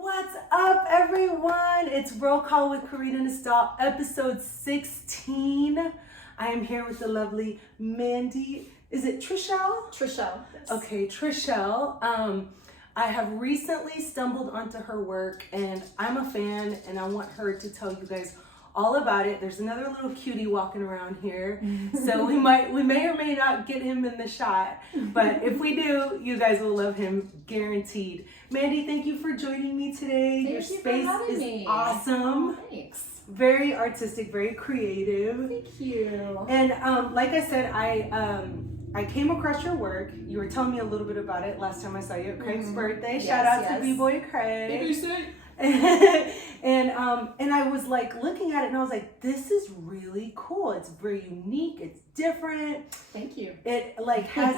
What's up, everyone? It's Roll Call with Karina Nastal, episode 16. I am here with the lovely Mandy. Is it Trichell? Trichell. Yes. Okay, Trichell. I have recently stumbled onto her work, and I'm a fan, and I want her to tell you guys all about it. There's another little cutie walking around here, so we may or may not get him in the shot, but if we do, you guys will love him, guaranteed. Mandy, thank you for joining me today. Thank Your you for space having is me. awesome. Oh, thanks. Very artistic, very creative. Thank you. And like I said, I came across your work. You were telling me a little bit about it last time I saw you at Craig's birthday. Yes, Shout out yes. to B-Boy Craig. Baby, And I was like looking at it and I was like, this is really cool. It's very unique. It's different. Thank you. It like has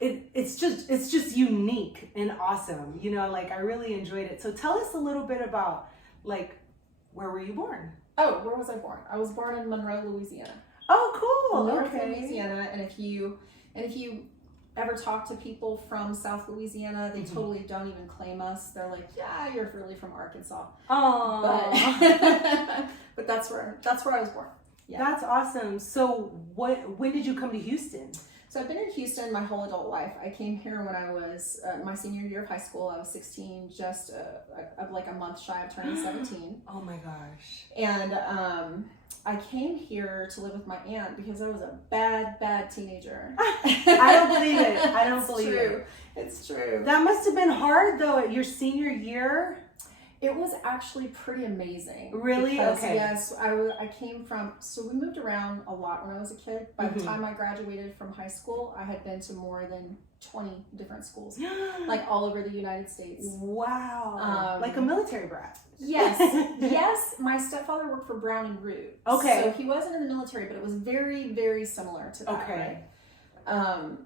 it's just unique and awesome. You know, like I really enjoyed it. So tell us a little bit about like where were you born? Oh, where was I born? I was born in Monroe, Louisiana. Oh, cool. North Okay. Louisiana, and if you ever talk to people from South Louisiana, they totally don't even claim us. They're like, yeah, you're really from Arkansas. Oh, But that's where I was born. Yeah. That's awesome. So when did you come to Houston? So I've been in Houston my whole adult life. I came here when I was my senior year of high school. I was 16, just like a month shy of turning 17. Oh my gosh. And I came here to live with my aunt because I was a bad teenager. I don't believe it. I don't believe it. It's true. That must have been hard though at your senior year. It was actually pretty amazing. Really? Because, Okay. Yes, I came from, so we moved around a lot when I was a kid. By the time I graduated from high school, I had been to more than 20 different schools, like all over the United States. Wow. Like a military brat. Yes, yes. My stepfather worked for Brown and Root. Okay. So he wasn't in the military, but it was very, very similar to that. Okay. Right?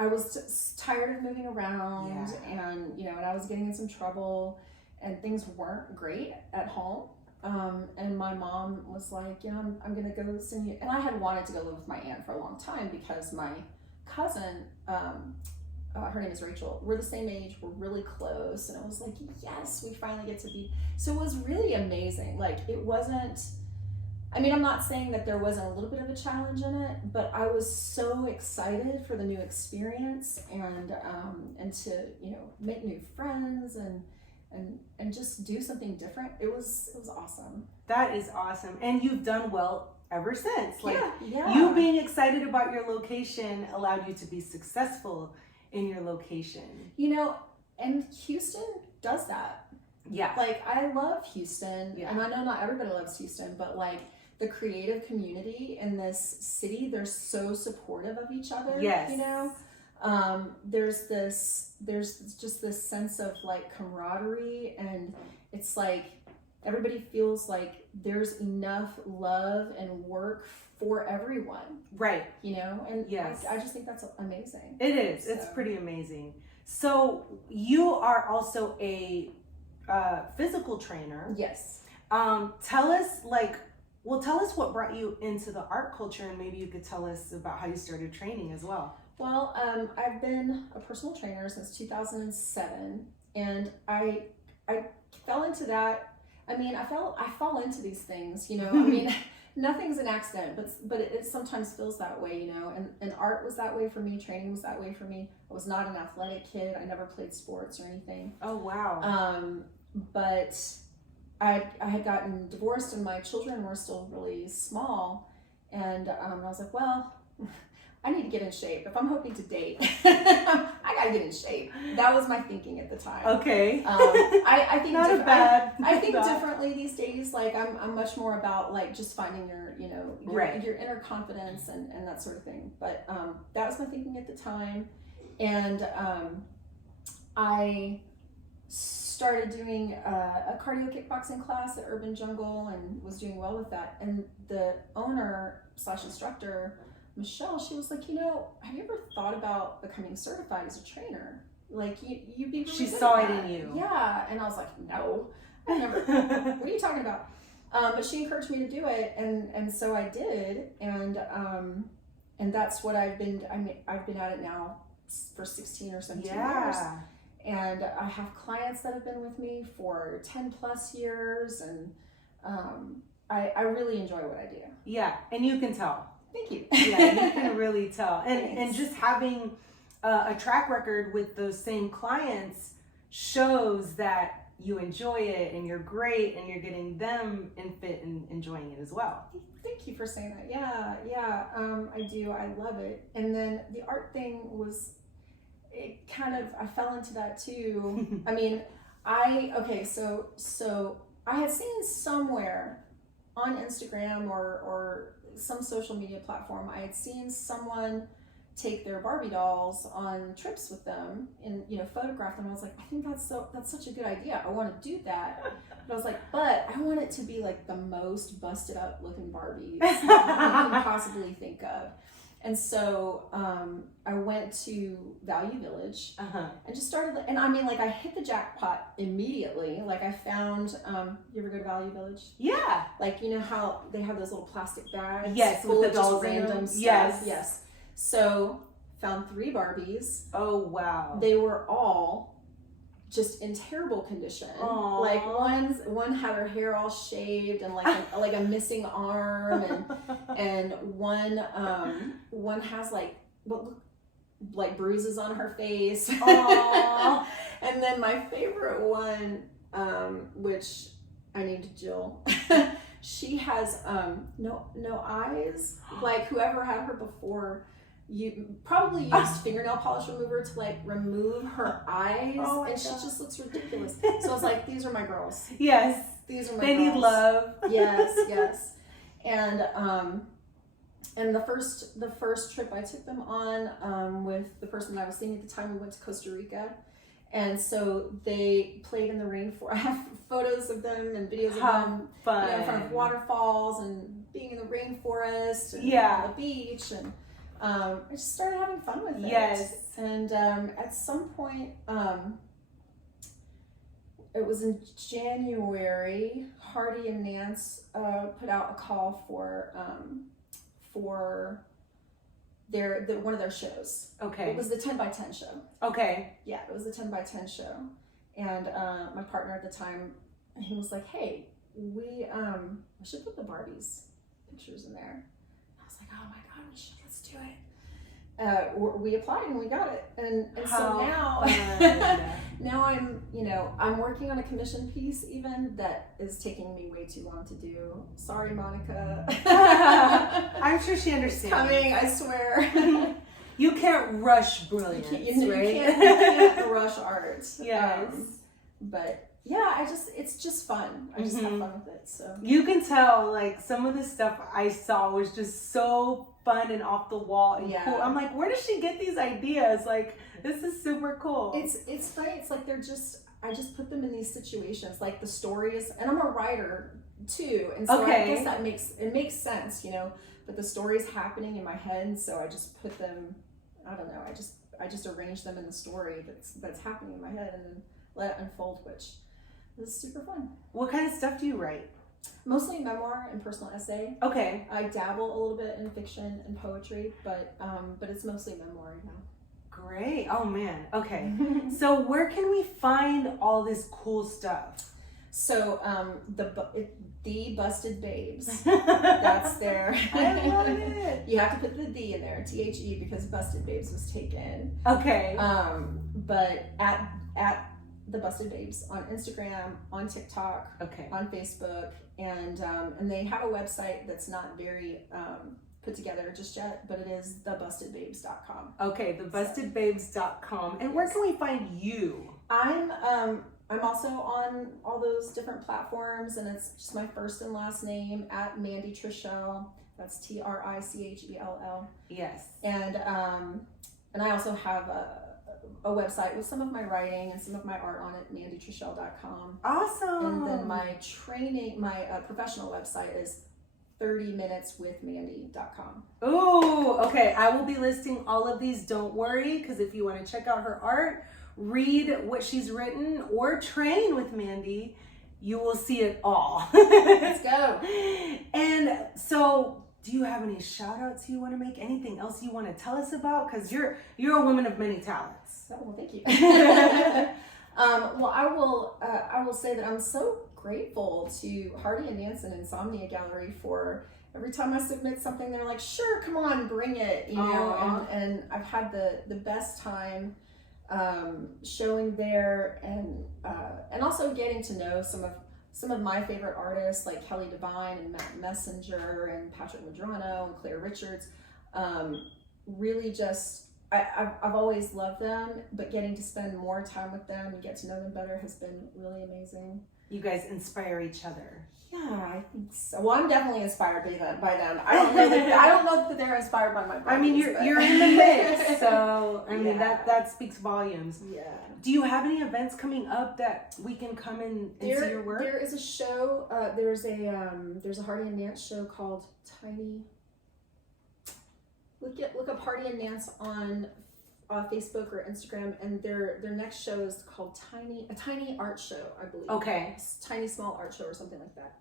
I was tired of moving around, and and I was getting in some trouble, and things weren't great at home. And my mom was like, I'm gonna go send you. And I had wanted to go live with my aunt for a long time because my cousin, her name is Rachel, we're the same age, we're really close, and I was like, yes, we finally get to be. So it was really amazing. Like it wasn't. I mean, I'm not saying that there wasn't a little bit of a challenge in it, but I was so excited for the new experience and to make new friends and just do something different. It was awesome. That is awesome. And you've done well ever since. Like yeah. You being excited about your location allowed you to be successful in your location. And Houston does that. Yeah. Like I love Houston, Yeah. and I know not everybody loves Houston, but like the creative community in this city, they're so supportive of each other. Yes. There's just this sense of like camaraderie, and it's like everybody feels like there's enough love and work for everyone. Right. And yes. I just think that's amazing. It is. So. It's pretty amazing. So you are also a physical trainer. Yes. Tell us what brought you into the art culture, and maybe you could tell us about how you started training as well. Well, I've been a personal trainer since 2007, and I fell into that. I mean, I fall into these things, I mean, nothing's an accident, but it sometimes feels that way, and art was that way for me, training was that way for me. I was not an athletic kid. I never played sports or anything. Oh, wow. But I had gotten divorced, and my children were still really small, and I was like, well, I need to get in shape. If I'm hoping to date, I gotta get in shape. That was my thinking at the time. Okay. I think not a bad. I think differently these days. Like I'm much more about like just finding your your inner confidence and that sort of thing. But that was my thinking at the time, and I started doing a cardio kickboxing class at Urban Jungle and was doing well with that. And the owner / instructor, Michelle, she was like, have you ever thought about becoming certified as a trainer? Like you'd be really She good saw at it that. in you. Yeah. And I was like, no, I never. What are you talking about? But she encouraged me to do it, and so I did, and that's what I've been at it now for 16 or 17 years. And I have clients that have been with me for 10 plus years, and I really enjoy what I do. Yeah, and you can tell. Thank you. Yeah, you can really tell. And just having a track record with those same clients shows that you enjoy it and you're great and you're getting them in fit and enjoying it as well. Thank you for saying that. Yeah, I do. I love it. And then the art thing was, I fell into that too. I mean, so I had seen somewhere on Instagram or some social media platform, I had seen someone take their Barbie dolls on trips with them and, photograph them. I was like, I think that's such a good idea. I want to do that. But I was like, but I want it to be like the most busted up looking Barbies that you can possibly think of. And so I went to Value Village and just started, and I mean, like, I hit the jackpot immediately. Like, I found, you ever go to Value Village? Yeah. Like, you know how they have those little plastic bags? Yes, full with of the just dolls random stuff. Yes. So, found 3 Barbies. Oh, wow. They were all just in terrible condition. Aww. Like, one had her hair all shaved and like a missing arm, and one has like bruises on her face. Aww. And then my favorite one, which I named Jill, she has no eyes. Like, whoever had her before, you probably used fingernail polish remover to like remove her eyes, and she just looks ridiculous. So I was like, these are my girls. Yes. These are my girls. They need love. Yes. And the first trip I took them on with the person that I was seeing at the time, we went to Costa Rica. And so they played in the rainforest. I have photos of them and videos of them in front of waterfalls and being in the rainforest and on the beach, and I just started having fun with it. Yes. And at some point, it was in January, Hardy and Nance put out a call for one of their shows. Okay. It was the 10 by 10 show. Okay. Yeah, it was the 10 by 10 show. And my partner at the time, he was like, hey, we should put the Barbies pictures in there. I was like, oh my God, we should, let's do it. We applied and we got it. And so now, now I'm working on a commission piece even that is taking me way too long to do. Sorry, Monica. I'm sure she understands. It's coming, I swear. You can't rush brilliance, right? You can't rush art. Yes. But yeah, it's just fun. I just have fun with it. So you can tell, like, some of the stuff I saw was just so fun and off the wall and cool. I'm like, where does she get these ideas? Like, this is super cool. It's funny. It's like I just put them in these situations, like the stories, and I'm a writer too, and so I guess that makes sense, But the story's happening in my head, and so I just put them. I don't know. I just arrange them in the story that's happening in my head, and then let it unfold, which is super fun. What kind of stuff do you write? Mostly memoir and personal essay. Okay. I dabble a little bit in fiction and poetry, but it's mostly memoir now. Great. Oh man. Okay. So where can we find all this cool stuff? So the Busted Babes. That's there. I love it. You have to put the D in there, THE, because Busted Babes was taken. Okay. But at the Busted Babes on Instagram, on TikTok, on Facebook, and they have a website that's not very put together just yet, but it is thebustedbabes.com. Okay, thebustedbabes.com. And where can we find you? I'm also on all those different platforms, and it's just my first and last name at Mandy Trichell. That's Trichell. Yes. And I also have a website with some of my writing and some of my art on it, mandytrichell.com. Awesome. And then my professional website is 30minuteswithmandy.com. Ooh, okay. I will be listing all of these. Don't worry, because if you want to check out her art, read what she's written, or train with Mandy, you will see it all. Let's go. And so do you have any shout outs you want to make? Anything else you want to tell us about? Because you're a woman of many talents. Oh, well, thank you. Well, I will say that I'm so grateful to Hardy Nance and Insomnia Gallery for every time I submit something, they're like, sure, come on, bring it, you know, and I've had the best time showing there, and also getting to know some of my favorite artists like Kelly Devine and Matt Messenger and Patrick Madrano and Claire Richards. Really just, I've always loved them, but getting to spend more time with them and get to know them better has been really amazing. You guys inspire each other. Yeah, I think so. Well, I'm definitely inspired by them. I don't know that they're inspired by my Barbies. I mean, you're in the mix, so I mean that speaks volumes. Yeah. Do you have any events coming up that we can come and see your work? There is a show. There's a Hardy Nance show called Tiny. Look up Hardy Nance on Facebook or Instagram, and their next show is called a Tiny Art Show, I believe. Okay. Tiny Small Art Show or something like that.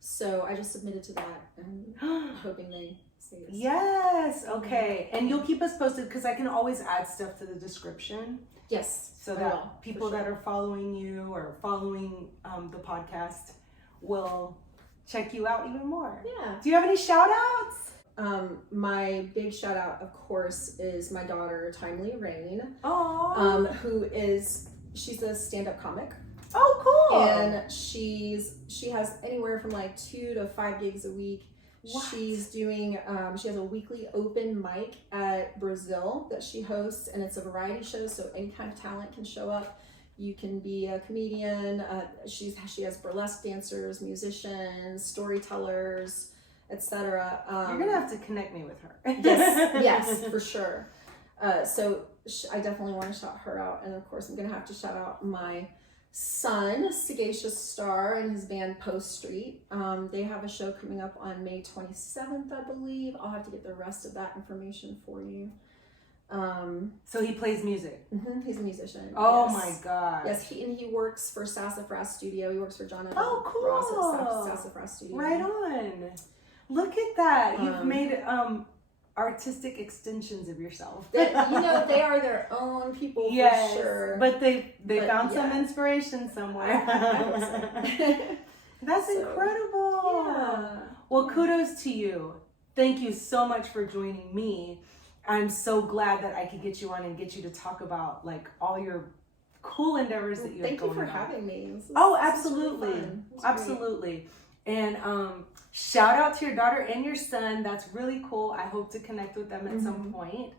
So I just submitted to that and hoping they say yes. Yes. Okay. And you'll keep us posted because I can always add stuff to the description. Yes. So that people that are following you or following the podcast will check you out even more. Yeah. Do you have any shout outs? My big shout out, of course, is my daughter, Timely Rain. Oh. She's a stand-up comic. Oh, cool. And she has anywhere from like 2 to 5 gigs a week. What? She's doing, she has a weekly open mic at Brazil that she hosts, and it's a variety show, so any kind of talent can show up. You can be a comedian. She has burlesque dancers, musicians, storytellers, etc. You're gonna have to connect me with her. Yes, for sure. So I definitely want to shout her out, and of course I'm gonna have to shout out my son, Sagacious Star, and his band Post Street. They have a show coming up on May 27th, I believe. I'll have to get the rest of that information for you. So he plays music. Mm-hmm, he's a musician. Oh yes. My God. Yes, he works for Sassafras Studio. He works for John cool. Ross at Sassafras Studio. Right on. Look at that. You've made artistic extensions of yourself. They are their own people, yes, for sure. But they found some inspiration somewhere. That's incredible. Yeah. Well, kudos to you. Thank you so much for joining me. I'm so glad that I could get you on and get you to talk about like all your cool endeavors that you have going on. Thank you for having me. Absolutely. Really Absolutely. And shout out to your daughter and your son. That's really cool. I hope to connect with them at some point.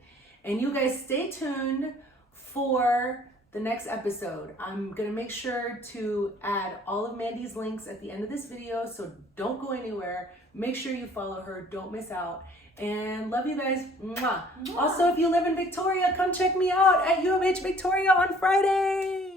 And you guys stay tuned for the next episode. I'm going to make sure to add all of Mandy's links at the end of this video, so don't go anywhere. Make sure you follow her. Don't miss out. And love you guys. Mwah. Also, if you live in Victoria, come check me out at U of H Victoria on Friday.